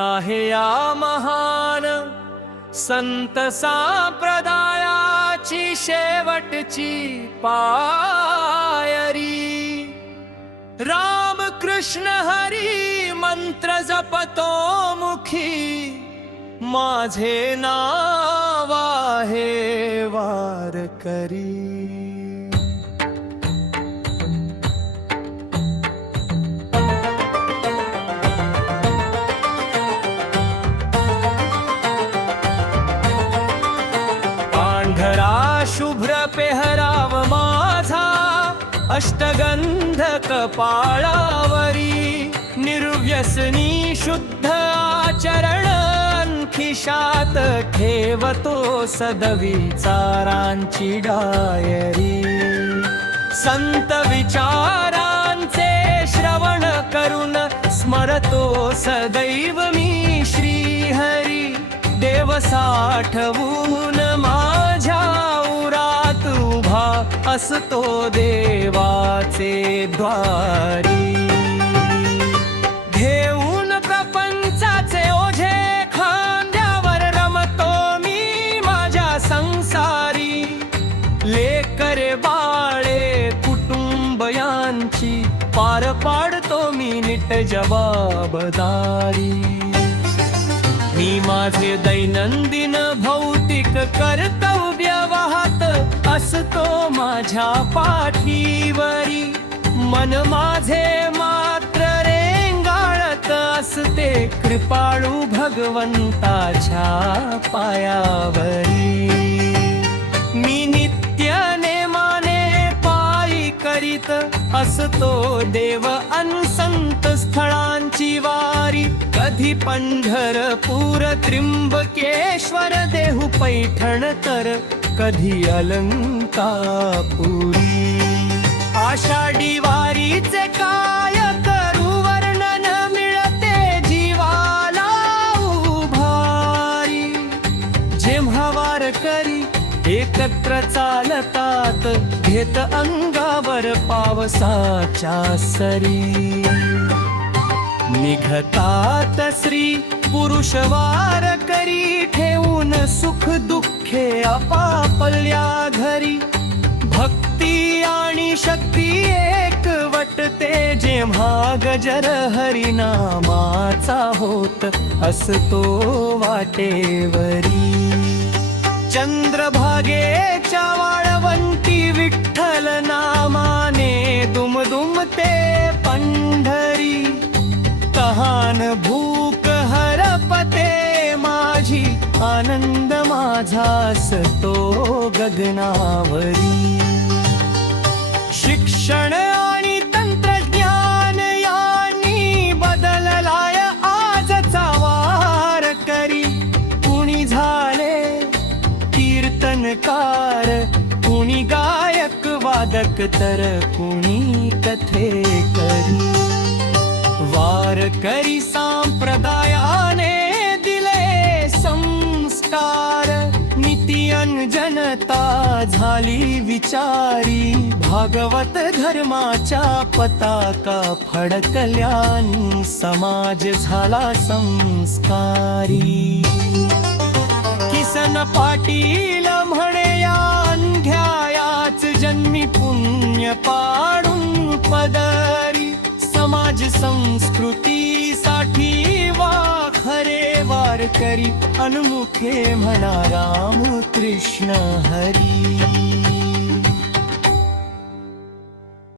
आहे या महान संत संप्रदायाची शेवटची पायरी। राम कृष्ण हरी मंत्र जपतो मुखी, माझे नाव आहे वारकरी। शुभ्र पेहराव माझा अष्टगंध कपाळावरी, निर्व्यसनी शुद्ध आचरण खिशात ठेवतो सदविचारांची डायरी। संत विचारांचे श्रवण करून स्मरतो सदैव मी श्रीहरी। देव साठवून माझ्या उरात उभा असतो देवाचे द्वारी। घेऊन प्रपंचाचे ओझे खांद्यावर रमतो मी माझ्या संसारी। लेकरे बाळे कुटुंब यांची पार पाडतो मी नीट जबाबदारी। मी माझे दैनंदिन भौतिक कर्तव्य वाहत असतो माझ्या पाठीवरी। मन माझे मात्र रेंगाळत असते कृपाळू भगवंताच्या पायावरी। मी नित्य नेमाने पायी करीत असतो देव अन संत स्थळांची वारी। कधी पंढरपूर त्र्यंबकेश्वर देहू पैठण तर कधी अलंकापुरी। आषाढी वारीचे काय करू वर्णन, मिळते जीवाला उभारी। जेव्हा वारकरी एकत्र चालतात घेत अंगावर पावसाच्या सरी। निघतात स्त्री पुरुष वारकरी, ठेवून सुख दुःखे आपापल्या घरी। भक्ती आणि शक्ती एकवटते जेव्हा गजर हरिनामाचा होत असतो वाटेवरी। चंद्रभागेच्या वाळवंटी विठ्ठल नामाने दुमदुमते पंढरी। तहान भूक हरपते माझी, आनंद माझा असतो गगनावरी। शिक्षण आणि तंत्रज्ञान यांनी बदललाय आजचा वारकरी। कुणी झाले कीर्तनकार, कुणी गायक वादक तर कुणी कथेकरी। वारकरी संप्रदायाने दिले संस्कार, नीती अन जनता झाली विचारी। भागवत धर्माच्या पताका फडकल्यानी समाज झाला संस्कारी। किसन पाटील म्हणे या अंध्यायाच जन्मी पुण्य पाडून पदरी। समाज संस्कृतीसाठी वा खरे वारकरी, अनमुखे म्हणा राम कृष्ण हरी।